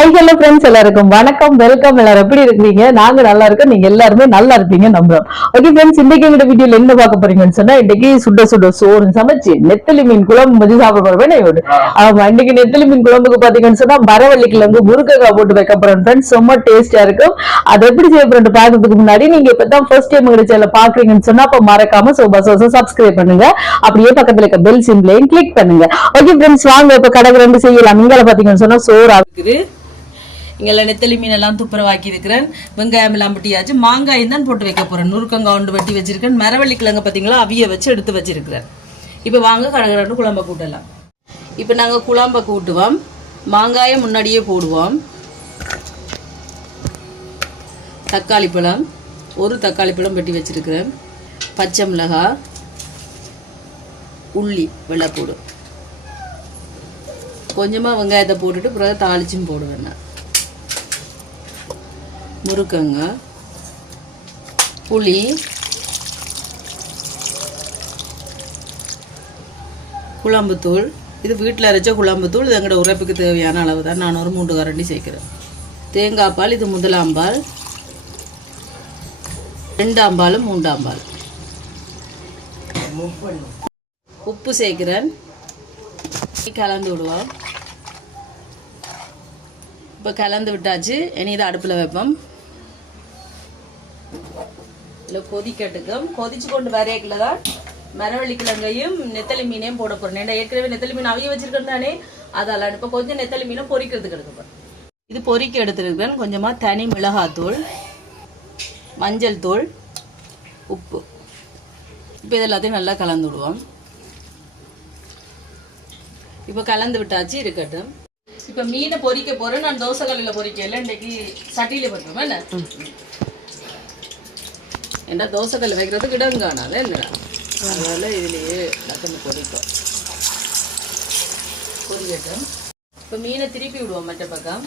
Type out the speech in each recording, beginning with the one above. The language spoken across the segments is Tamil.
ஹாய் ஹலோ ஃப்ரெண்ட்ஸ், எல்லாருக்கும் வணக்கம், வெல்கம். எல்லாரும் எப்படி இருக்கீங்க? நாங்க நல்லா இருக்கோம், நீங்க எல்லாருமே நல்லா இருப்பீங்க நம்புறோம். ஓகே ஃப்ரெண்ட்ஸ், இன்னைக்கு இந்த வீடியோல என்ன பார்க்க போறீங்கன்னு சொன்னா, இன்னைக்கு சுட சுட சோறு சமைச்சு நெத்தலி மீன் குழம்பு வச்சு சாப்பிட போறோம். ஆமா, இன்னைக்கு நெத்தலி மீன் குழம்புக்கு பாத்தீங்கன்னு சொன்னா மரவள்ளி கிழங்கு முருங்கைக்காய் போட்டு வைக்க போறோம் ஃப்ரெண்ட்ஸ். ரொம்ப டேஸ்டா இருக்கும். அதை எப்படி செய்ய போறோம் பாக்குறதுக்கு முன்னாடி, நீங்க இப்பதான் ஃபர்ஸ்ட் டைம் உங்க சேனல் பாக்குறீங்கன்னு சொன்னா அப்ப மறக்காம சப்ஸ்கிரைப் பண்ணுங்க. அப்படியே பக்கத்துல இருக்க பெல் சிம்பிளையும் கிளிக் பண்ணுங்க. ஓகே ஃப்ரெண்ட்ஸ், வாங்க இப்ப கடை ரெண்டு செய்யலாம். நீங்க பாத்தீங்கன்னு சொன்னா சோறு இருக்குது. இங்கே நெத்தலி மீன் எல்லாம் துப்புரவாக்கி இருக்கிறேன். வெங்காயம் எல்லாம் வெட்டியாச்சு. மாங்காயம் தான் போட்டு வைக்க போறேன். நுறுக்கங்காய் ஒன்று வெட்டி வச்சிருக்கேன். மரவள்ளி கிழங்கு பார்த்தீங்களா, அவிய வச்சு எடுத்து வச்சிருக்கிறேன். இப்போ வாங்க கடகடன்னு குழம்ப கூட்டலாம். இப்போ நாங்கள் குழம்ப கூட்டுவோம். மாங்காயம் முன்னாடியே போடுவோம். தக்காளி பழம், ஒரு தக்காளி பழம் வெட்டி வச்சிருக்கிறேன். பச்சை மிளகாய், உள்ளி, வெள்ளைப்பூடு, கொஞ்சமாக வெங்காயத்தை போட்டுட்டு பிறகு தாளிச்சும் போடுவேன். நான் முருங்கங்காய், புளி, குழம்புத்தூள். இது வீட்டில் அரைச்ச குழம்புத்தூள். இது எங்களோட உரைப்புக்கு தேவையான அளவு தான். நான் ஒரு 3 கரண்டி சேர்க்குறேன். தேங்காய் பால், இது முதலாம் பால், 2ஆம் பால், 3ஆம் பால். உப்பு சேர்க்கிறேன். கலந்து விடுவோம். இப்போ கலந்து விட்டாச்சு. இனி இதை அடுப்பில் வைப்போம். இல்லை கொதிக்கட்டுக்கும். கொதிச்சு கொண்டு வரையக்கில் தான் மரவள்ளி கிழங்கையும் நெத்தலி மீனையும் போட போகிறேன். ஏன்னா ஏற்கனவே நெத்தலி மீன் அவிய வச்சிருக்கேன் தானே, அதால் இப்போ கொஞ்சம் நெத்தலி மீனை பொரிக்கிறதுக்கு எடுக்கப்போம். இது பொரிக்க எடுத்துருக்கேன். கொஞ்சமாக தனி மிளகாத்தூள், மஞ்சள் தூள், உப்பு. இப்போ இது எல்லாத்தையும் நல்லா கலந்து விடுவோம். இப்போ கலந்து விட்டாச்சு, இருக்கட்டும். இப்போ மீனை பொரிக்க போறேன். நான் தோசை கல்லில் பொரிக்கல, இன்றைக்கு சட்டியில பண்ணுறோம். என்ன ஏன்னா தோசை கல் வைக்கிறதுக்கு இடம் காணாது, என்ன அதனால இதுலேயே டக்குன்னு பொரிக்கும். பொரிக்கட்டும். இப்போ மீனை திருப்பி விடுவோம் மற்ற பக்கம்.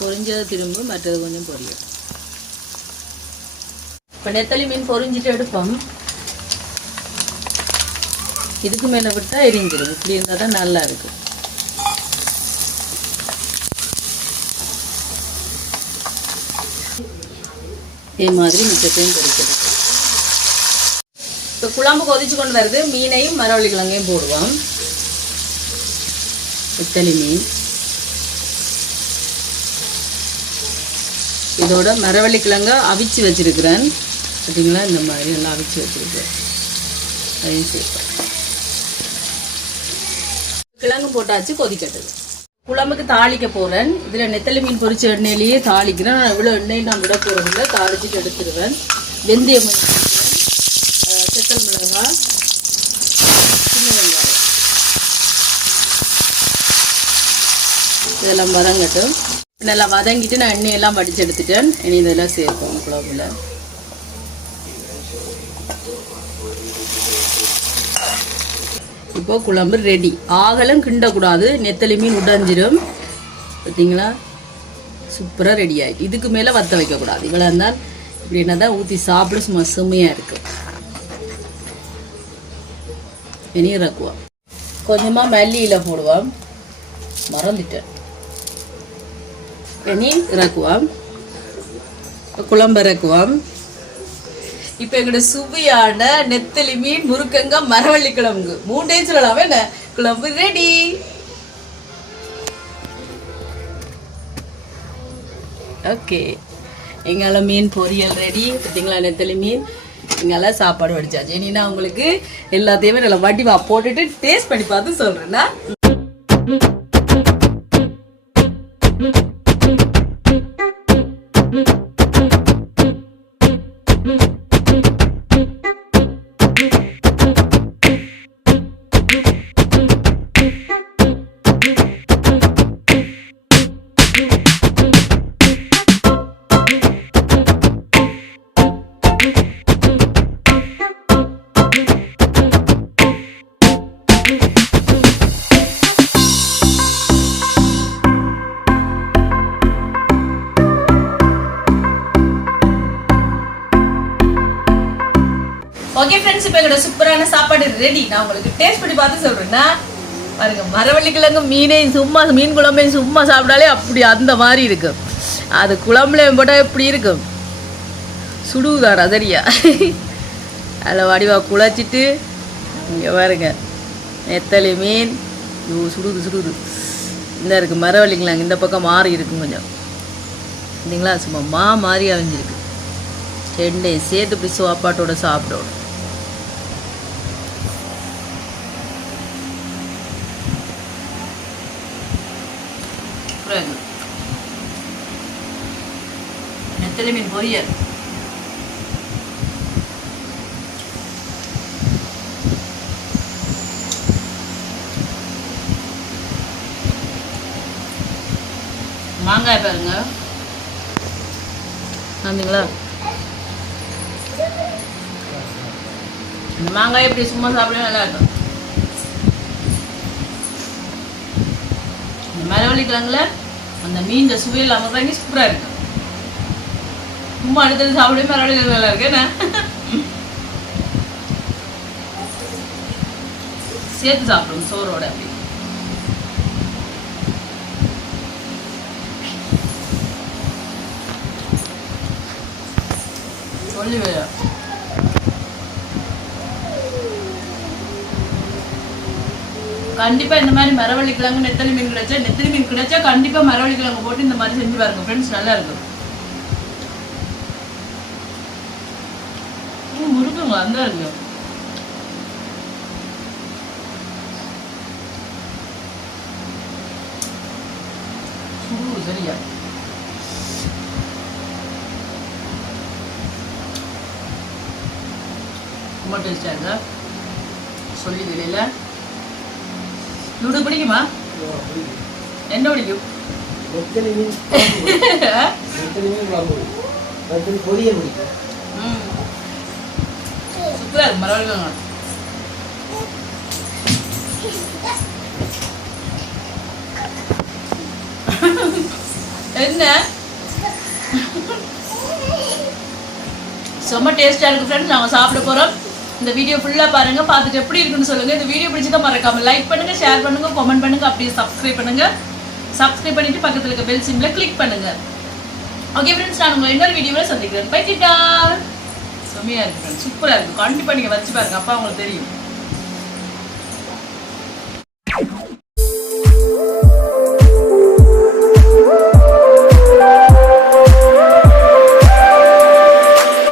பொரிஞ்சதை திரும்ப மற்றது கொஞ்சம் பொரியும். இப்போ நெத்தலி மீன் பொரிஞ்சிட்டு எடுப்போம். இதுக்கு மேலே விட்டால் எரிஞ்சிடும். இப்படி இருந்தால் தான் நல்லா இருக்கும். இதே மாதிரி மிச்சத்தையும் பொரிக்கிறது. இப்போ குழம்பு கொதிச்சு கொண்டு வருது. மீனையும் மரவள்ளி கிழங்கையும் போடுவோம். நெத்தலி மீன், இதோட மரவள்ளி கிழங்க அவிச்சு வச்சிருக்கிறேன். பார்த்தீங்களா, இந்த மாதிரி எல்லாம் அவிச்சு வச்சிருக்கேன். அதையும் சேர்ப்பேன். கிழங்கு போட்டாச்சு, கொதிக்கட்டுது. குழம்புக்கு தாளிக்க போறேன். இதுல நெத்தலி மீன் பொரிச்ச எண்ணெயிலேயே தாளிக்கிறேன். நான் இவ்வளோ எண்ணெய் நான் விட போறதில்லை, தாளிச்சுட்டு எடுத்துருவேன். வெந்தயம், செத்தல் மிளகாய், சின்ன வெங்காயம், இதெல்லாம் வதங்கட்டும். நல்லா வதங்கிட்டு நான் எண்ணெயெல்லாம் வடிச்சு எடுத்துட்டேன். இனி இதெல்லாம் சேர்ப்போம் குழம்புல. இப்போ குழம்பு ரெடி. ஆகலும் கிண்டக்கூடாது, நெத்தலி மீன் உடைஞ்சிடும். பார்த்தீங்களா, சூப்பராக ரெடி ஆகிட்டு. இதுக்கு மேலே வத்த வைக்கக்கூடாது. இவ்வளோ இருந்தால் இப்படின்னா தான் ஊற்றி சாப்பிட சும்மா செம்மையாக இருக்கும். இனி இறக்குவோம். கொஞ்சமாக மல்லியில் போடுவோம், மறந்துட்டேன். இனி இறக்குவோம். குழம்பு இறக்குவோம். இப்போ எங்களோட சுவையான நெத்தலி மீன், முருங்கங்காய், மரவள்ளி கிழங்கு 3 சொல்லலாமே என்ன, குழம்பு ரெடி. ஓகே, எங்கால மீன் பொரியல் ரெடி. பார்த்தீங்களா, நெத்தலி மீன். எங்கால சாப்பாடு வடிச்சாச்சு. இனி நான் உங்களுக்கு எல்லாத்தையுமே நல்லா வடிவா போட்டுட்டு டேஸ்ட் பண்ணி பார்த்து சொல்றேன்னா. ஓகே ஃப்ரெண்ட்ஸ், இப்போ எங்களோட சூப்பரான சாப்பாடு ரெடி. நான் உங்களுக்கு டேஸ்ட் பண்ணி பார்த்து சொல்றேன்னா. பாருங்க, மரவள்ளிக்கிழங்கு மீனையும் சும்மா மீன் குழம்பையும் சும்மா சாப்பிட்டாலே அப்படி அந்த மாதிரி இருக்கும். அது குழம்புலையும் போட்டால் எப்படி இருக்கும், சுடுதாரா சரியா. அதில் வடிவாக குழச்சிட்டு இங்கே பாருங்க நெத்தலி மீன் சுடுது இந்த இருக்குது. மரவள்ளிக்கிழங்கு இந்த பக்கம் மாறி இருக்கும் கொஞ்சம் இல்லைங்களா, சும்மா மாறி அவிஞ்சிருக்கு. ரெண்டையும் சேர்த்து இப்படி சாப்பாட்டோட சாப்பிடணும். நெத்தலி மீன் பொரியல், மாங்காய் பாருங்க வந்தீங்களா. இந்த மாங்காய் இப்படி சும்மா சாப்பிடவே நல்லா இருக்கும். இந்த மரவள்ளிக்கிழங்குல அந்த மீன் சுவையில் அமர்ந்தாங்க சூப்பராக இருக்கு. சும்மா அடுத்தது சாப்பிடவே மரவள்ளிக்கிழங்கு நல்லா இருக்கு. என்ன சேர்த்து சாப்பிடுவோம் சோறோட. அப்படி சொல்லி வேற கண்டிப்பாக இந்த மாதிரி மரவள்ளிக்கிழங்கு நெத்தலி மீன் கிடைச்சா கண்டிப்பாக மரவள்ளிக்கிழங்கு போட்டு இந்த மாதிரி செஞ்சு பாருங்க ஃப்ரெண்ட்ஸ், நல்லா இருக்கும். முருக்குங்க அந்த இருக்கு. சரியா ரொம்ப டேஸ்டாக இருக்கா சொல்லி தெரியல. நூடு பிடிக்குமா? என்ன பிடிக்கும்? சூப்பரா இருக்கு மரவள்ளிக்கிழங்கு. என்ன செம்ம டேஸ்டா இருக்கு ஃப்ரெண்ட்ஸ். நாங்கள் சாப்பிட போறோம். இந்த வீடியோ ஃபுல்லா பாருங்க, பார்த்துட்டு எப்படி இருக்குன்னு சொல்லுங்க. இந்த வீடியோ பிடிச்சதா மறக்காம லைக் பண்ணுங்க, ஷேர் பண்ணுங்க, கமெண்ட் பண்ணுங்க, அப்படியே சப்ஸ்கிரைப் பண்ணுங்க. சப்ஸ்கிரைப் பண்ணிட்டு பக்கத்துல இருக்க பெல் சிம்ல கிளிக் பண்ணுங்க. ஓகே ஃப்ரெண்ட்ஸ், நான் உங்களை இன்னொரு வீடியோவில் சந்திக்கிறேன். பை டா. செம்மையா இருக்கு ஃப்ரெண்ட்ஸ், சூப்பரா இருக்கு. கண்டிப்பா நீங்க வச்சு பாருங்க, அப்பா உங்களுக்கு தெரியும்.